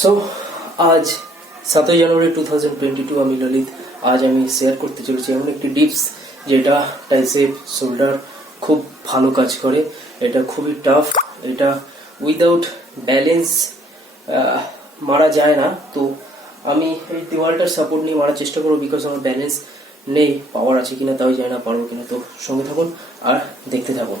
So আজ সাতই January two thousand twenty two আমি ললিত। আজ আমি শেয়ার করতে চলেছি এমন একটি ডিপস যেটা টাইসেপ শোল্ডার খুব ভালো কাজ করে। এটা খুবই টাফ এটা উইদাউট ব্যালেন্স মারা যায় না। তো আমি এই দেওয়ালটার সাপোর্ট নিয়ে মারার চেষ্টা করব বিকজ আমার ব্যালেন্স নেই পাওয়ার আছে কিনা তাই জানি না পারব কিনা। তো সঙ্গে থাকুন আর দেখতে থাকুন।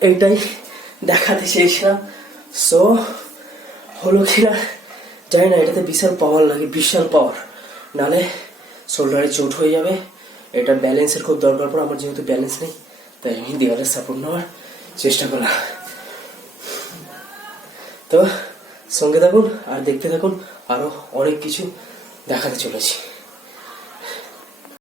এইটাই দেখাতে চেয়েছিলাম। সো হলো কিনা জানি না, এটাতে বিশাল পাওয়ার লাগে, বিশাল পাওয়ার নালে শোল্ডারে চোট হয়ে যাবে। এটা ব্যালেন্সের খুব দরকার পড়ে, আমার যেহেতু ব্যালেন্স নেই, তাই আমি দেওয়ালের সাপোর্ট নেওয়ার চেষ্টা করলাম। তো, সঙ্গে থাকুন আর দেখতে থাকুন আরও অনেক কিছু দেখাতে চলেছি।